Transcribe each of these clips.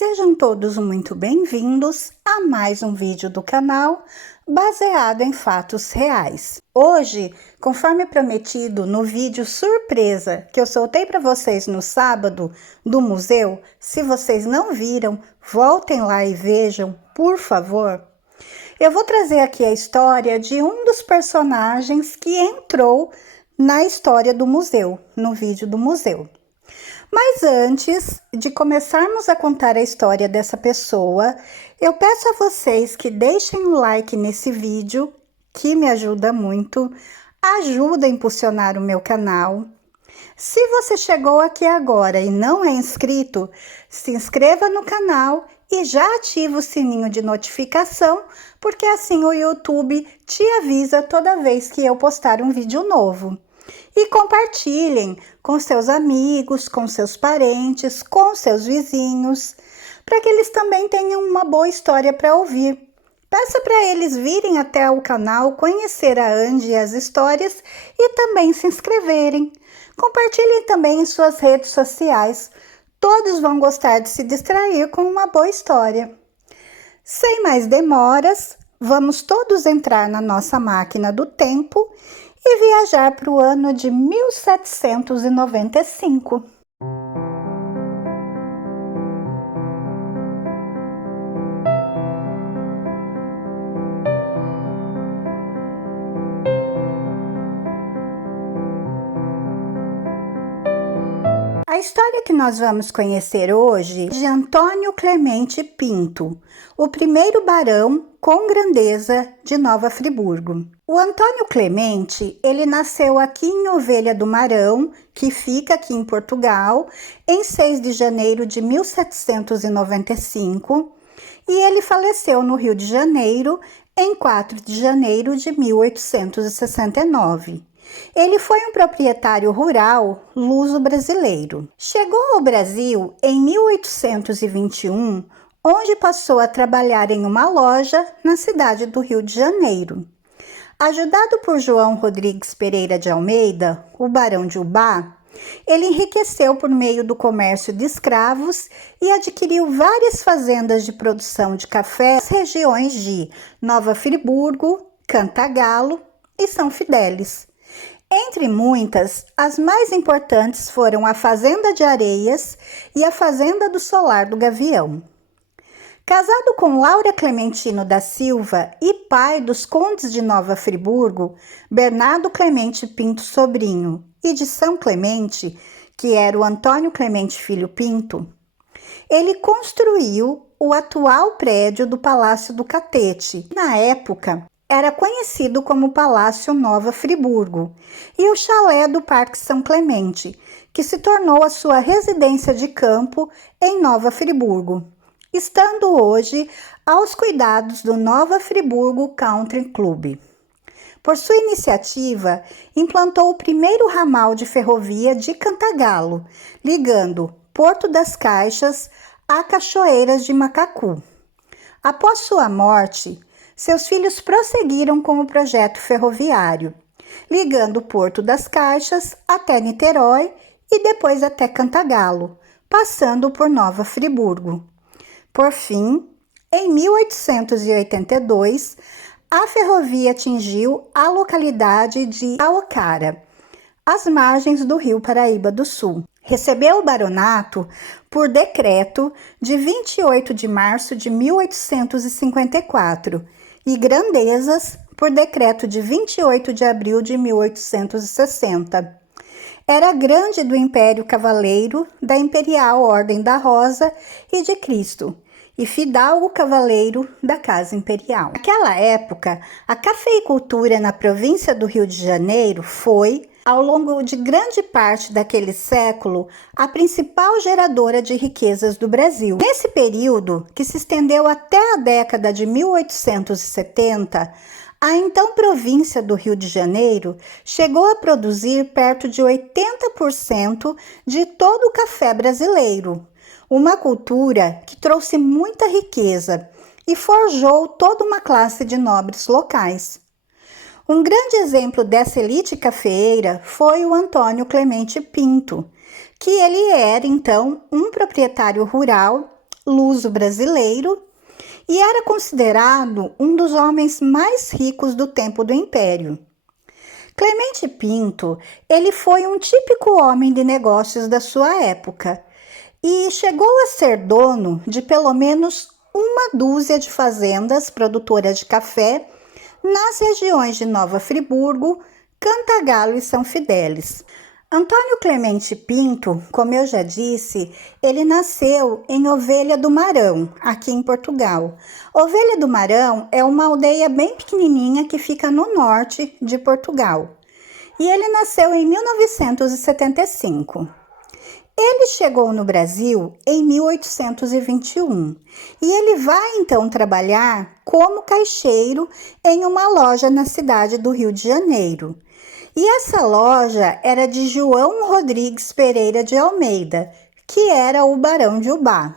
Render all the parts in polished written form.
Sejam todos muito bem-vindos a mais um vídeo do canal baseado em fatos reais. Hoje, conforme prometido no vídeo surpresa que eu soltei para vocês no sábado do museu, se vocês não viram, voltem lá e vejam, por favor. Eu vou trazer aqui a história de um dos personagens que entrou na história do museu, no vídeo do museu. Mas antes de começarmos a contar a história dessa pessoa, eu peço a vocês que deixem o like nesse vídeo, que me ajuda muito, ajuda a impulsionar o meu canal. Se você chegou aqui agora e não é inscrito, se inscreva no canal e já ativa o sininho de notificação, porque assim o YouTube te avisa toda vez que eu postar um vídeo novo. E compartilhem com seus amigos, com seus parentes, com seus vizinhos, para que eles também tenham uma boa história para ouvir. Peça para eles virem até o canal, conhecer a Andy e as histórias e também se inscreverem. Compartilhem também em suas redes sociais. Todos vão gostar de se distrair com uma boa história. Sem mais demoras, vamos todos entrar na nossa máquina do tempo e viajar para o ano de 1795. A história que nós vamos conhecer hoje é de Antônio Clemente Pinto, o primeiro barão com grandeza de Nova Friburgo. O Antônio Clemente, ele nasceu aqui em Ovelha do Marão, que fica aqui em Portugal, em 6 de janeiro de 1795, e ele faleceu no Rio de Janeiro em 4 de janeiro de 1869. Ele foi um proprietário rural luso-brasileiro. Chegou ao Brasil em 1821, onde passou a trabalhar em uma loja na cidade do Rio de Janeiro. Ajudado por João Rodrigues Pereira de Almeida, o Barão de Ubá, ele enriqueceu por meio do comércio de escravos e adquiriu várias fazendas de produção de café nas regiões de Nova Friburgo, Cantagalo e São Fidélis. Entre muitas, as mais importantes foram a Fazenda de Areias e a Fazenda do Solar do Gavião. Casado com Laura Clementino da Silva e pai dos condes de Nova Friburgo, Bernardo Clemente Pinto Sobrinho, e de São Clemente, que era o Antônio Clemente Filho Pinto, ele construiu o atual prédio do Palácio do Catete. Na época, era conhecido como Palácio Nova Friburgo, e o chalé do Parque São Clemente, que se tornou a sua residência de campo em Nova Friburgo, estando hoje aos cuidados do Nova Friburgo Country Club. Por sua iniciativa, implantou o primeiro ramal de ferrovia de Cantagalo, ligando Porto das Caixas a Cachoeiras de Macacu. Após sua morte, seus filhos prosseguiram com o projeto ferroviário, ligando o Porto das Caixas até Niterói e depois até Cantagalo, passando por Nova Friburgo. Por fim, em 1882, a ferrovia atingiu a localidade de Aocara, às margens do Rio Paraíba do Sul. Recebeu o baronato por decreto de 28 de março de 1854 e grandezas por decreto de 28 de abril de 1860. Era grande do Império Cavaleiro da Imperial Ordem da Rosa e de Cristo, e fidalgo cavaleiro da Casa Imperial. Naquela época, a cafeicultura na província do Rio de Janeiro foi, ao longo de grande parte daquele século, a principal geradora de riquezas do Brasil. Nesse período, que se estendeu até a década de 1870, a então província do Rio de Janeiro chegou a produzir perto de 80% de todo o café brasileiro, uma cultura que trouxe muita riqueza e forjou toda uma classe de nobres locais. Um grande exemplo dessa elite cafeeira foi o Antônio Clemente Pinto, que ele era então um proprietário rural luso-brasileiro e era considerado um dos homens mais ricos do tempo do Império. Clemente Pinto, ele foi um típico homem de negócios da sua época e chegou a ser dono de pelo menos uma dúzia de fazendas produtoras de café nas regiões de Nova Friburgo, Cantagalo e São Fidélis. Antônio Clemente Pinto, como eu já disse, ele nasceu em Ovelha do Marão, aqui em Portugal. Ovelha do Marão é uma aldeia bem pequenininha que fica no norte de Portugal. E ele nasceu em 1975. Ele chegou no Brasil em 1821 e ele vai então trabalhar como caixeiro em uma loja na cidade do Rio de Janeiro. E essa loja era de João Rodrigues Pereira de Almeida, que era o Barão de Ubá.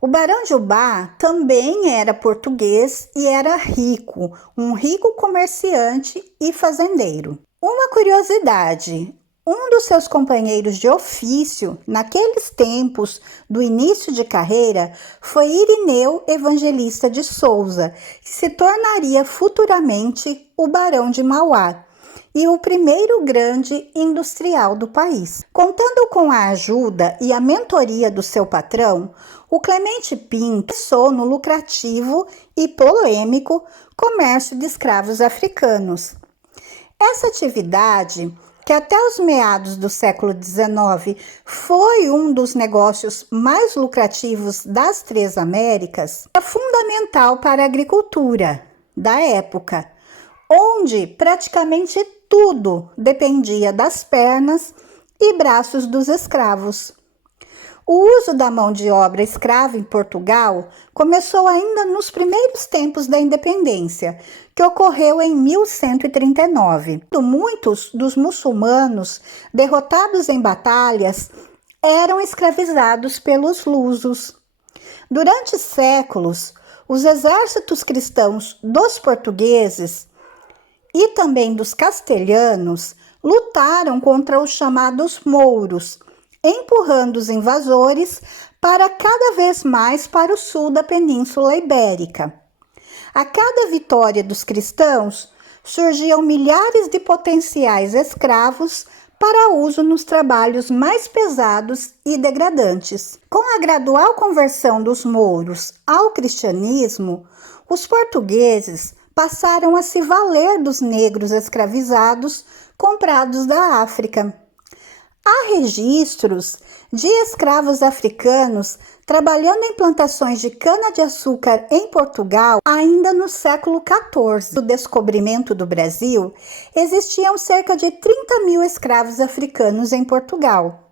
O Barão de Ubá também era português e era rico, um rico comerciante e fazendeiro. Uma curiosidade, um dos seus companheiros de ofício, naqueles tempos do início de carreira, foi Irineu Evangelista de Souza, que se tornaria futuramente o Barão de Mauá e o primeiro grande industrial do país. Contando com a ajuda e a mentoria do seu patrão, o Clemente Pinto começou no lucrativo e polêmico comércio de escravos africanos. Essa atividade, que até os meados do século XIX foi um dos negócios mais lucrativos das Três Américas, é fundamental para a agricultura da época, onde praticamente tudo dependia das pernas e braços dos escravos. O uso da mão de obra escrava em Portugal começou ainda nos primeiros tempos da independência, que ocorreu em 1139. Muitos dos muçulmanos derrotados em batalhas eram escravizados pelos lusos. Durante séculos, os exércitos cristãos dos portugueses e também dos castelhanos lutaram contra os chamados mouros, empurrando os invasores para cada vez mais para o sul da Península Ibérica. A cada vitória dos cristãos, surgiam milhares de potenciais escravos para uso nos trabalhos mais pesados e degradantes. Com a gradual conversão dos mouros ao cristianismo, os portugueses passaram a se valer dos negros escravizados comprados da África. Há registros de escravos africanos trabalhando em plantações de cana-de-açúcar em Portugal ainda no século XIV. No descobrimento do Brasil, existiam cerca de 30 mil escravos africanos em Portugal.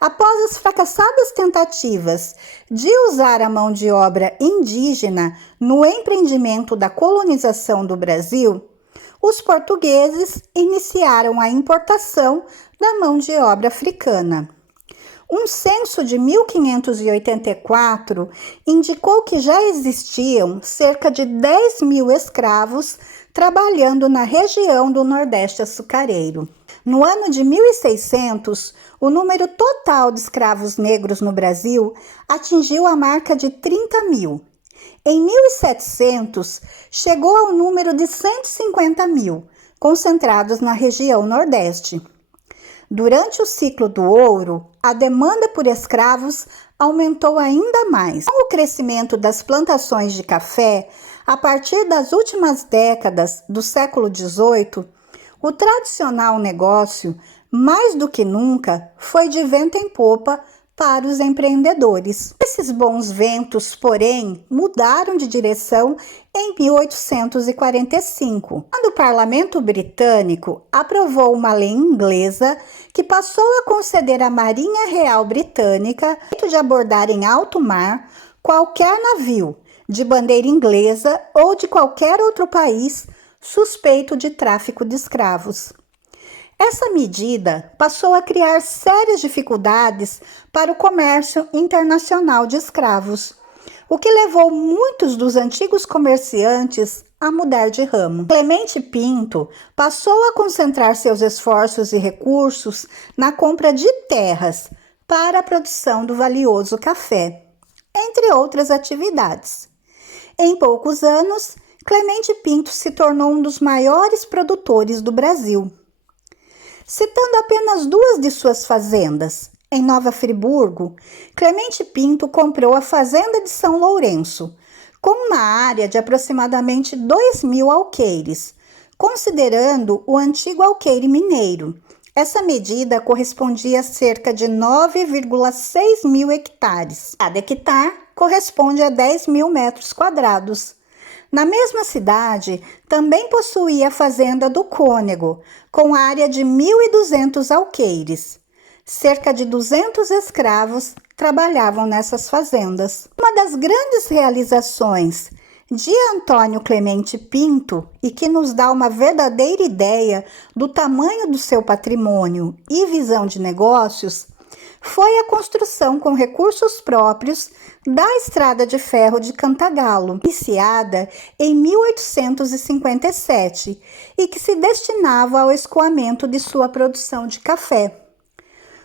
Após as fracassadas tentativas de usar a mão de obra indígena no empreendimento da colonização do Brasil, os portugueses iniciaram a importação da mão de obra africana. Um censo de 1584 indicou que já existiam cerca de 10 mil escravos trabalhando na região do Nordeste açucareiro. No ano de 1600, o número total de escravos negros no Brasil atingiu a marca de 30 mil. Em 1700, chegou ao número de 150 mil, concentrados na região Nordeste. Durante o ciclo do ouro, a demanda por escravos aumentou ainda mais. Com o crescimento das plantações de café, a partir das últimas décadas do século XVIII, o tradicional negócio, mais do que nunca, foi de vento em popa para os empreendedores. Esses bons ventos, porém, mudaram de direção em 1845, quando o parlamento britânico aprovou uma lei inglesa que passou a conceder à Marinha Real Britânica o direito de abordar em alto mar qualquer navio de bandeira inglesa ou de qualquer outro país suspeito de tráfico de escravos. Essa medida passou a criar sérias dificuldades para o comércio internacional de escravos, o que levou muitos dos antigos comerciantes a mudar de ramo. Clemente Pinto passou a concentrar seus esforços e recursos na compra de terras para a produção do valioso café. entre outras atividades. Em poucos anos, Clemente Pinto se tornou um dos maiores produtores do Brasil. Citando apenas duas de suas fazendas, em Nova Friburgo, Clemente Pinto comprou a Fazenda de São Lourenço, com uma área de aproximadamente 2.000 alqueires, considerando o antigo alqueire mineiro. Essa medida correspondia a cerca de 9,6 mil hectares. Cada hectare corresponde a 10.000 metros quadrados. Na mesma cidade, também possuía a Fazenda do Cônego, com área de 1.200 alqueires. Cerca de 200 escravos trabalhavam nessas fazendas. Uma das grandes realizações de Antônio Clemente Pinto, e que nos dá uma verdadeira ideia do tamanho do seu patrimônio e visão de negócios, foi a construção com recursos próprios da Estrada de Ferro de Cantagalo, iniciada em 1857 e que se destinava ao escoamento de sua produção de café.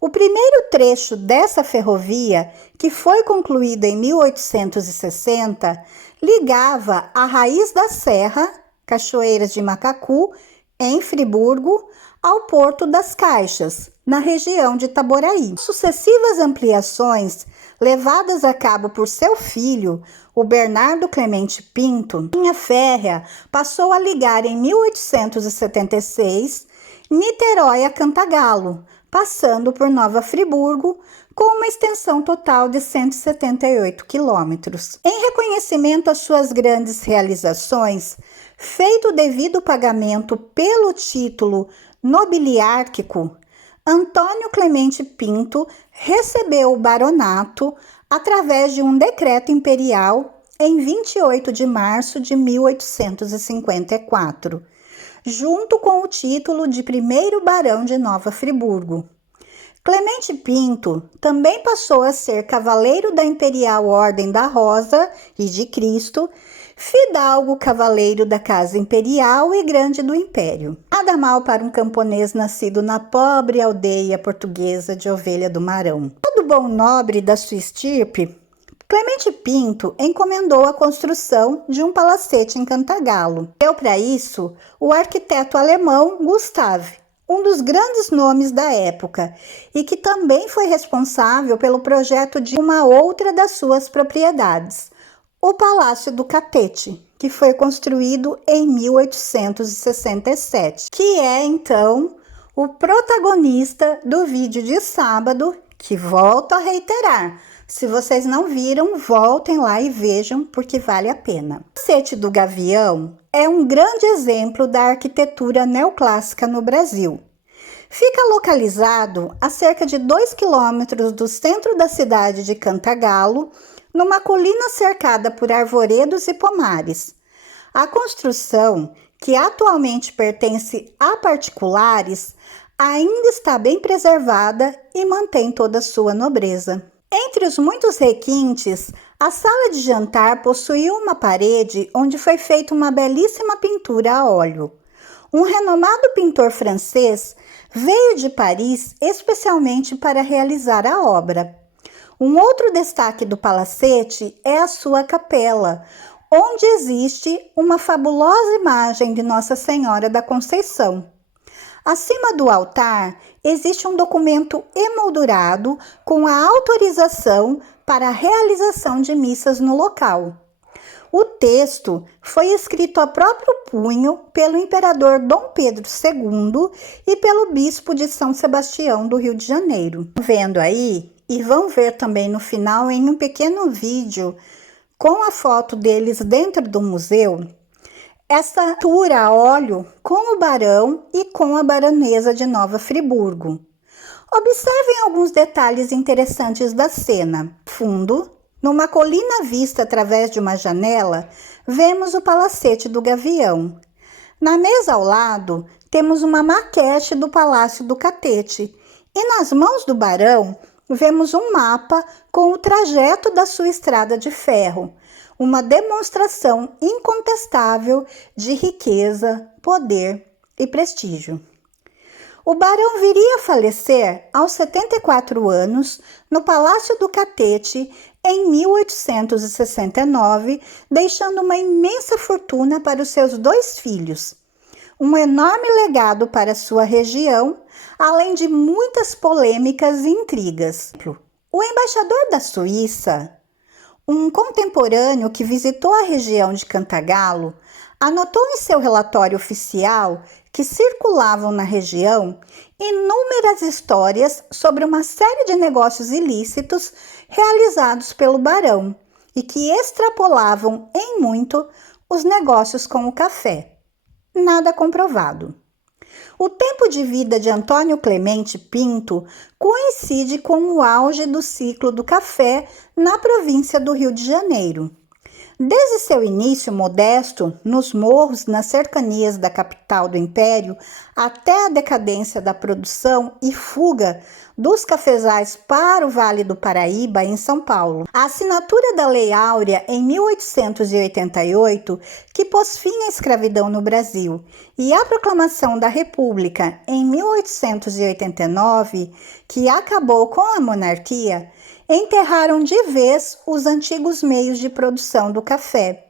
O primeiro trecho dessa ferrovia, que foi concluída em 1860, ligava a Raiz da Serra, Cachoeiras de Macacu, em Friburgo, ao Porto das Caixas, na região de Itaboraí. Sucessivas ampliações, levadas a cabo por seu filho, o Bernardo Clemente Pinto, a linha férrea passou a ligar em 1876 Niterói a Cantagalo, passando por Nova Friburgo, com uma extensão total de 178 quilômetros. Em reconhecimento às suas grandes realizações, feito o devido pagamento pelo título nobiliárquico, Antônio Clemente Pinto recebeu o baronato através de um decreto imperial em 28 de março de 1854, junto com o título de primeiro barão de Nova Friburgo. Clemente Pinto também passou a ser cavaleiro da Imperial Ordem da Rosa e de Cristo, fidalgo cavaleiro da Casa Imperial e Grande do Império. Nada mal para um camponês nascido na pobre aldeia portuguesa de Ovelha do Marão. Todo bom nobre da sua estirpe, Clemente Pinto encomendou a construção de um palacete em Cantagalo. Deu para isso o arquiteto alemão Gustave, um dos grandes nomes da época, e que também foi responsável pelo projeto de uma outra das suas propriedades, o Palácio do Catete, que foi construído em 1867, que é então o protagonista do vídeo de sábado, que volto a reiterar. Se vocês não viram, voltem lá e vejam, porque vale a pena. O Palacete do Gavião é um grande exemplo da arquitetura neoclássica no Brasil. Fica localizado a cerca de 2 quilômetros do centro da cidade de Cantagalo, numa colina cercada por arvoredos e pomares. A construção, que atualmente pertence a particulares, ainda está bem preservada e mantém toda a sua nobreza. Entre os muitos requintes, a sala de jantar possuía uma parede onde foi feita uma belíssima pintura a óleo. Um renomado pintor francês veio de Paris especialmente para realizar a obra. Um outro destaque do palacete é a sua capela, onde existe uma fabulosa imagem de Nossa Senhora da Conceição. Acima do altar existe um documento emoldurado com a autorização para a realização de missas no local. O texto foi escrito a próprio punho pelo imperador Dom Pedro II e pelo bispo de São Sebastião do Rio de Janeiro. Vendo aí, e vão ver também no final em um pequeno vídeo com a foto deles dentro do museu, essa pintura a óleo com o barão e com a baronesa de Nova Friburgo. Observem alguns detalhes interessantes da cena. Fundo, numa colina vista através de uma janela, vemos o Palacete do Gavião. Na mesa ao lado, temos uma maquete do Palácio do Catete e nas mãos do barão, vemos um mapa com o trajeto da sua estrada de ferro, uma demonstração incontestável de riqueza, poder e prestígio. O barão viria a falecer aos 74 anos no Palácio do Catete em 1869, deixando uma imensa fortuna para os seus 2 filhos. Um enorme legado para sua região, além de muitas polêmicas e intrigas. O embaixador da Suíça, um contemporâneo que visitou a região de Cantagalo, anotou em seu relatório oficial que circulavam na região inúmeras histórias sobre uma série de negócios ilícitos realizados pelo barão e que extrapolavam em muito os negócios com o café. Nada comprovado. O tempo de vida de Antônio Clemente Pinto coincide com o auge do ciclo do café na província do Rio de Janeiro. Desde seu início modesto, nos morros nas cercanias da capital do Império, até a decadência da produção e fuga dos cafezais para o Vale do Paraíba, em São Paulo. A assinatura da Lei Áurea em 1888, que pôs fim à escravidão no Brasil, e a proclamação da República em 1889, que acabou com a monarquia, enterraram de vez os antigos meios de produção do café,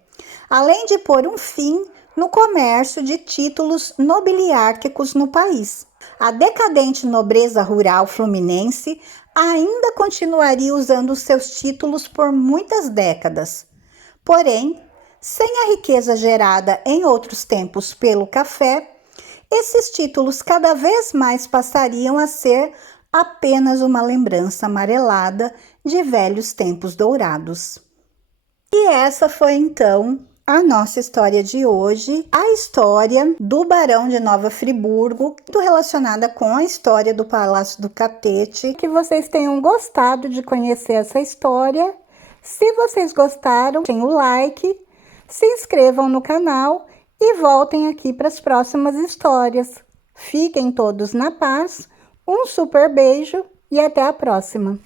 além de pôr um fim no comércio de títulos nobiliárquicos no país. A decadente nobreza rural fluminense ainda continuaria usando seus títulos por muitas décadas. Porém, sem a riqueza gerada em outros tempos pelo café, esses títulos cada vez mais passariam a ser apenas uma lembrança amarelada de velhos tempos dourados. E essa foi então a nossa história de hoje, a história do Barão de Nova Friburgo, muito relacionada com a história do Palácio do Catete. Que vocês tenham gostado de conhecer essa história. Se vocês gostaram, deem o like, se inscrevam no canal e voltem aqui para as próximas histórias. Fiquem todos na paz. Um super beijo e até a próxima!